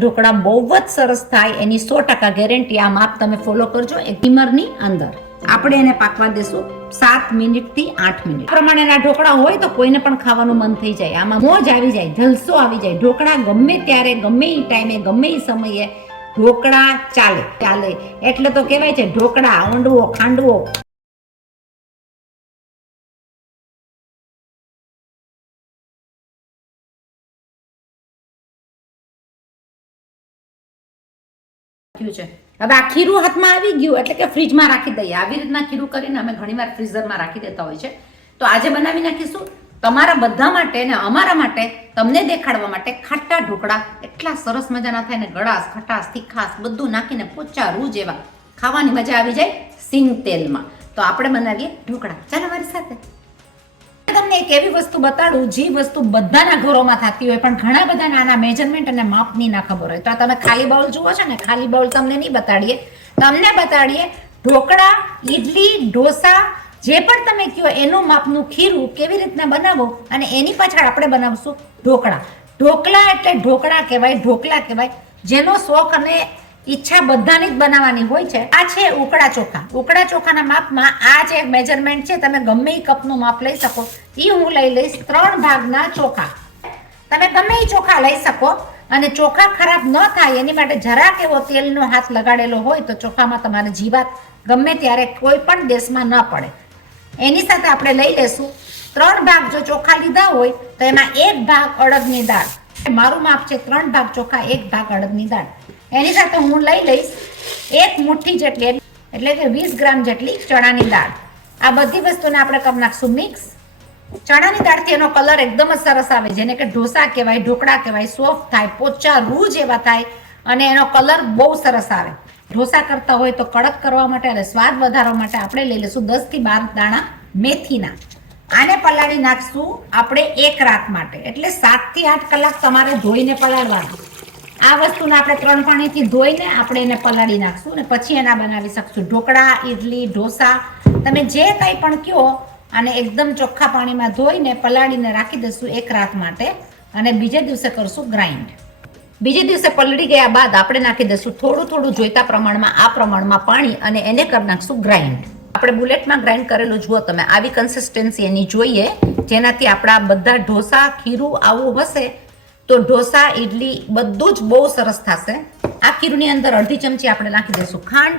ઢોકળા બહુ જ સરસ થાય એની 100% ગેરંટી. આ માપ તમે ફોલો કરજો. એક ટીમરની અંદર આપણે એને પાકવા દેશું 7 મિનિટથી 8 મિનિટ. પ્રમાણેના ઢોકળા હોય તો કોઈને પણ ખાવાનું મન થઈ જાય. આમાં મોજ આવી જાય, જલસો આવી જાય. ઢોકળા ગમે ત્યારે, ગમે એ ટાઈમે, ગમે એ સમયે ઢોકળા ચાલે. એટલે તો કહેવાય છે ઢોકળા ઊંડવો ખાંડવો. છે હવે આ ખીરું હાથમાં આવી ગયું એટલે કે ફ્રીજમાં રાખી દઈએ. આવી રીતના ખીરું કરીને અમે ઘણીવાર ફ્રીઝરમાં રાખી દેતા હોય છે. તો આજે બનાવી નાખીશું તમારા બધા માટે ને અમારા માટે, તમને દેખાડવા માટે ખાટા ઢોકળા. એટલા સરસ મજાના થાય ને, ગળાશ, ખટાશ, તીખાશ બધું નાખીને પોચા રૂ જેવા ખાવાની મજા આવી જાય સિંગ તેલમાં. તો આપણે બનાવીએ ઢોકળા. ચાલો મારી સાથે. તમને એક એવી વસ્તુ બતાડું જે વસ્તુ બધાના ઘરોમાં થતી હોય પણ ઘણા બધા નાના મેજરમેન્ટ અને માપની ના ખબર હોય. તો આ તમે ખાલી બાઉલ જુઓ છો ને, ખાલી બાઉલ તમને નહીં બતાડીએ, તમને બતાડીએ ઢોકળા, ઈડલી, ઢોસા, જે પણ તમે કહો એનું માપનું ખીરું કેવી રીતના બનાવો. અને એની પાછળ આપણે બનાવશું ઢોકળા. ઢોકળા એટલે ઢોકળા કહેવાય, ઢોકળા કહેવાય. જેનો શોખ અને ઈચ્છા બધાની જ બનાવવાની હોય છે. આ છે ઉકળા ચોખા. ઉકળા ચોખાના માપમાં આ જે મેજરમેન્ટ છે, તમે ગમે એ કપનું માપ લઈ શકો. એ હું લઈ લઈશ 3 ભાગના ચોખા. તમે ગમે એ ચોખા લઈ શકો. અને ચોખા ખરાબ ન થાય એની માટે જરાક એવો તેલનો હાથ લગાડેલો હોય તો ચોખામાં તમારે જીવાત ગમે ત્યારે કોઈ પણ દેશમાં ન પડે. એની સાથે આપણે લઈ લેશું 3 ભાગ જો ચોખા લીધા હોય તો એમાં 1 ભાગ અડદની દાળ. મારું માપ છે 3 ભાગ ચોખા, 1 ભાગ અડદની દાળ. એની સાથે હું લઈ લઈશ 1 મુઠ્ઠી જેટલી, એટલે કે 20 ગ્રામ જેટલી ચણાની દાળ. આ બધી વસ્તુને આપણે કરી નાખશું મિક્સ. ચણાની દાળથી એનો કલર એકદમ જ સરસ આવે, જેને કે ઢોસા કહેવાય, ઢોકળા કહેવાય. સોફ્ટ થાય, પોચા રૂ જેવા થાય અને એનો કલર બહુ સરસ આવે. ઢોસા કરતા હોય તો કડક કરવા માટે અને સ્વાદ વધારવા માટે આપણે લઈ લઈશું 10 થી 12 દાણા મેથીના. આને પલાળી નાખશું આપણે 1 રાત માટે, એટલે 7 થી 8 કલાક તમારે ધોઈને પલાળવાનું. આ વસ્તુને આપણે 3 પાણીથી ધોઈને આપણે એને પલાળી નાખશું અને પછી એના બનાવી શકશું ઢોકળા, ઈડલી, ઢોસા, તમે જે કંઈ પણ કહો. અને એકદમ ચોખ્ખા પાણીમાં ધોઈને પલાળીને રાખી દઈશું 1 રાત માટે અને બીજે દિવસે કરશું ગ્રાઇન્ડ. બીજે દિવસે પલળી ગયા બાદ આપણે નાખી દઈશું થોડું જોઈતા પ્રમાણમાં, આ પ્રમાણમાં પાણી, અને એને કરી નાખશું ગ્રાઇન્ડ. આપણે બુલેટમાં ગ્રાઇન્ડ કરેલું જુઓ તમે, આવી કન્સિસ્ટન્સી એની જોઈએ જેનાથી આપણા બધા ઢોસા, ખીરું આવું હશે તો ઢોસા, ઈડલી બધું જ બહુ સરસ થશે. આ ખીરુંની અંદર અડધી ચમચી આપણે નાખી દઈશું ખાંડ.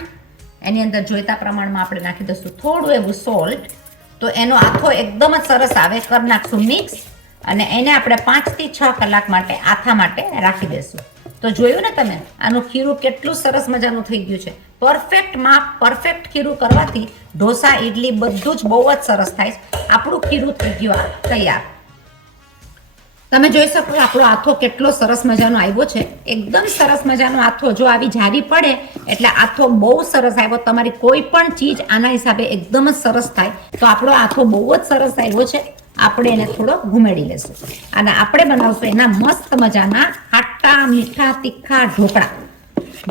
એની અંદર જોઈતા પ્રમાણમાં આપણે નાખી દઈશું થોડું એવું સોલ્ટ. તો એનો આથો એકદમ જ સરસ આવે. કરી નાખશું મિક્સ અને એને આપણે 5 થી 6 કલાક માટે આથા માટે રાખી દઈશું. તો જોયું ને તમે, આનું ખીરું કેટલું સરસ મજાનું થઈ ગયું છે. પરફેક્ટ માપ, પરફેક્ટ ખીરું કરવાથી ઢોસા, ઈડલી બધું જ બહુ જ સરસ થાય. આપણું ખીરું થઈ ગયું તૈયાર. તમે જોઈ શકો આપણો આથો કેટલો સરસ મજાનો આવ્યો છે. એકદમ સરસ મજાનો આથો. જો આવી જારી પડે એટલે આથો બહુ સરસ આવ્યો. તમારી કોઈ પણ ચીજ આના હિસાબે એકદમ જ સરસ થાય. તો આપણો આથો બહુ જ સરસ આવ્યો છે. આપણે એને થોડો ઘુમેડી લેશું અને આપણે બનાવશું એના મસ્ત મજાના ખાટા, મીઠા, તીખા ઢોકળા.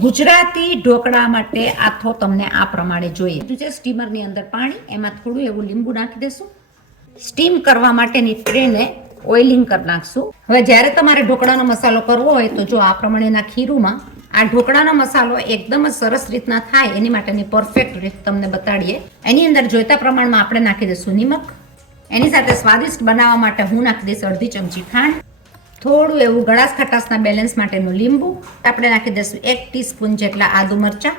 ગુજરાતી ઢોકળા માટે આથો તમને આ પ્રમાણે જોઈએ. સ્ટીમરની અંદર પાણી, એમાં થોડું એવું લીંબુ નાખી દેશું. સ્ટીમ કરવા માટેની ટ્રેને ઓઇલિંગ કરી નાખશું. હવે જ્યારે તમારે ઢોકળાનો મસાલો કરવો હોય તો જો આ પ્રમાણેના ખીરુંમાં આ ઢોકળાનો મસાલો એકદમ જ સરસ રીતના થાય એની માટેની પરફેક્ટ રીત તમને બતાડીએ. એની અંદર જોઈતા પ્રમાણમાં આપણે નાખી દઈશું નિમક. એની સાથે સ્વાદિષ્ટ બનાવવા માટે હું નાખી દઈશ અડધી ચમચી ખાંડ, થોડું એવું ગળાશ ખટાશના બેલેન્સ માટેનું લીંબુ. આપણે નાખી દઈશું 1 ટીસ્પૂન જેટલા આદુ મરચા.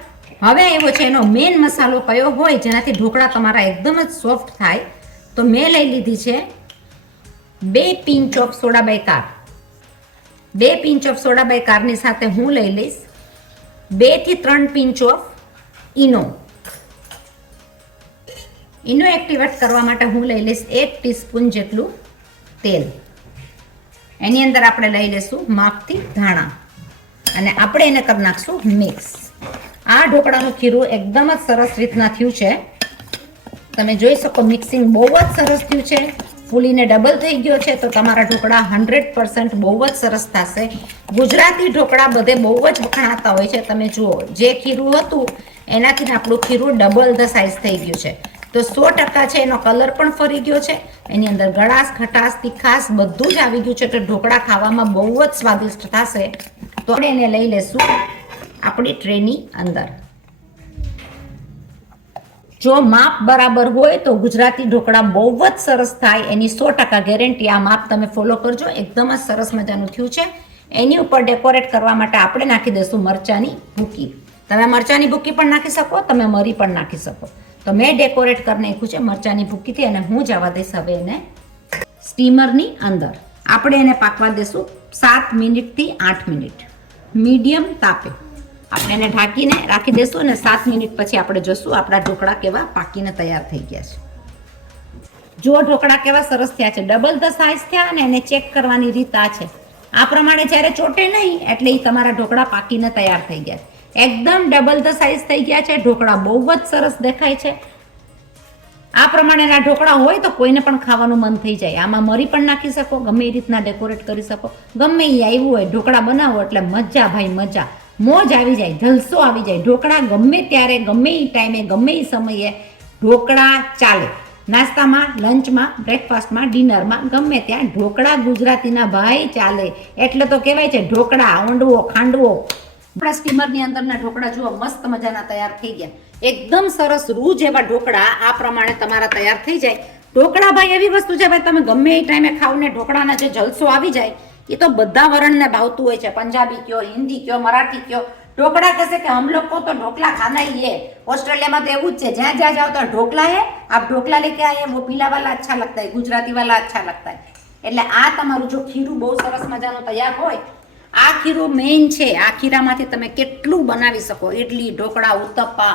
હવે એવો છે એનો મેઇન મસાલો કયો હોય જેનાથી ઢોકળા તમારા એકદમ જ સોફ્ટ થાય. તો મેં લઈ લીધી છે 2 pinch of soda bicarb. 2 pinch of soda બાયકારની સાથે હું લઈ લઈશ 2 થી 3 pinch of Eno. Eno activate કરવા માટે હું લઈ લઈશ 1 ટીસ્પૂન જેટલું તેલ. એની અંદર આપણે લઈ લઈશું માપથી ધાણા અને આપણે એને કરી નાખશું મિક્સ. આ ઢોકળાનું ખીરું એકદમ જ સરસ રીતના થયું છે. તમે જોઈ શકો મિક્સિંગ બહુ જ સરસ થયું છે. ફૂલીને ડબલ થઈ ગયો છે. તો તમારા ઢોકળા 100% બહુ જ સરસ થશે. ગુજરાતી ઢોકળા બધે બહુ જ વખણાતા હોય છે. તમે જુઓ, જે ખીરું હતું એનાથી આપણું ખીરું ડબલ ધ સાઇઝ થઈ ગયું છે. તો 100% છે. એનો કલર પણ ફરી ગયો છે. એની અંદર ગળાશ, ખટાશ, તીખાશ બધું જ આવી ગયું છે. તો ઢોકળા ખાવામાં બહુ જ સ્વાદિષ્ટ થશે. તો આપણે એને લઈ લેશું આપણી ટ્રેની અંદર. જો માપ બરાબર હોય તો ગુજરાતી ઢોકળા બહુ જ સરસ થાય, એની 100% ગેરંટી. આ માપ તમે ફોલો કરજો, એકદમ જ સરસ મજાનું થયું છે. એની ઉપર ડેકોરેટ કરવા માટે આપણે નાખી દઈશું મરચાની ભૂકી. તમે મરચાની ભૂકી પણ નાખી શકો, તમે મરી પણ નાખી શકો. તો મેં ડેકોરેટ કરી નાખ્યું છે મરચાની ભૂકીથી, અને હું જવા દઈશ હવે એને સ્ટીમરની અંદર. આપણે એને પાકવા દઈશું 7 મિનિટથી 8 મિનિટ મીડિયમ તાપે. આપણે એને ઢાંકીને રાખી દઈશું અને 7 મિનિટ પછી આપણે જોશું આપણા ઢોકળા કેવા પાકીને તૈયાર થઈ ગયા છે. જો ઢોકળા કેવા સરસ થયા છે, ડબલ ધ સાઇઝ થયા, અને એને ચેક કરવાની રીત આ છે. આ પ્રમાણે જ્યારે ચોટે નહીં એટલે એ તમારા ઢોકળા પાકીને તૈયાર થઈ ગયા છે. એકદમ ડબલ ધ સાઇઝ થઈ ગયા છે. ઢોકળા બહુ જ સરસ દેખાય છે. આ પ્રમાણેના ઢોકળા હોય તો કોઈને પણ ખાવાનું મન થઈ જાય. આમાં મરી પણ નાખી શકો, ગમે એ રીતના ડેકોરેટ કરી શકો. ગમે એ આવ્યું હોય ઢોકળા બનાવો એટલે મજા ભાઈ મજા, મોજ આવી જાય, જલસો આવી જાય. ઢોકળા ગમે ત્યારે, ગમે એ ટાઈમે, ગમે એ સમયે ઢોકળા ચાલે. નાસ્તામાં, લંચમાં, બ્રેકફાસ્ટમાં, ડિનરમાં, ગમે ત્યાં ઢોકળા ગુજરાતીના ભાઈ ચાલે. એટલે તો કહેવાય છે ઢોકળા ઓંડવો ખાંડવો. આપણા સ્ટીમરની અંદરના ઢોકળા જુઓ મસ્ત મજાના તૈયાર થઈ ગયા. એકદમ સરસ રૂ જેવા ઢોકળા આ પ્રમાણે તમારા તૈયાર થઈ જાય. ઢોકળા ભાઈ એવી વસ્તુ છે ભાઈ, તમે ગમે એ ટાઈમે ખાવ ને ઢોકળાના જે જલસો આવી જાય એ તો બધા વરણને ભાવતું હોય છે. પંજાબી કયો, હિન્દી કયો, મરાઠી કયો. ઢોકળા કહેશે કે હમ લોકો તો ઢોકલા ખાના ही है. ऑस्ट्रेलिया में तो એવું જ છે, જ્યાં જ્યાં જાઓ તો ઢોકલા है, आप ढोकला लेके आए वो पीला वाला अच्छा लगता है, गुजराती वाला अच्छा लगता है. એટલે આ તમારું જો ખીરું બહુ સરસ મજાનું તૈયાર હોય, આ ખીરું મેઇન છે. આ ખીરામાંથી તમે કેટલું બનાવી શકો, ઇડલી, ઢોકળા, ઉત્તપ્પા,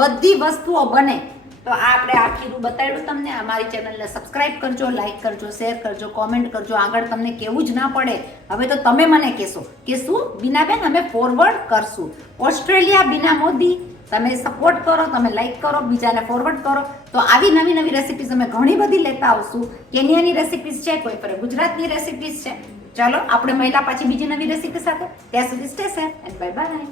બધી વસ્તુઓ બને. તો આ આપણે આ ખીરું બતાવ્યું તમને. અમારી ચેનલને સબસ્ક્રાઇબ કરજો, લાઇક કરજો, શેર કરજો, કોમેન્ટ કરજો. આગળ તમને કેવું જ ના પડે, હવે તો તમે મને કહેશો કે શું બીનાબેન અમે ફોરવર્ડ કરશું. ઓસ્ટ્રેલિયા બીના મોદી, તમે સપોર્ટ કરો, તમે લાઇક કરો, બીજાને ફોરવર્ડ કરો. તો આવી નવી નવી રેસિપીઝ અમે ઘણી બધી લેતા આવશું. કેન્યાની રેસિપીઝ છે, કોઈ પર ગુજરાતની રેસિપીઝ છે. ચાલો આપણે મહિલા પાછી બીજી નવી રેસિપી સાથે. ત્યાં સુધી stay safe and bye bye.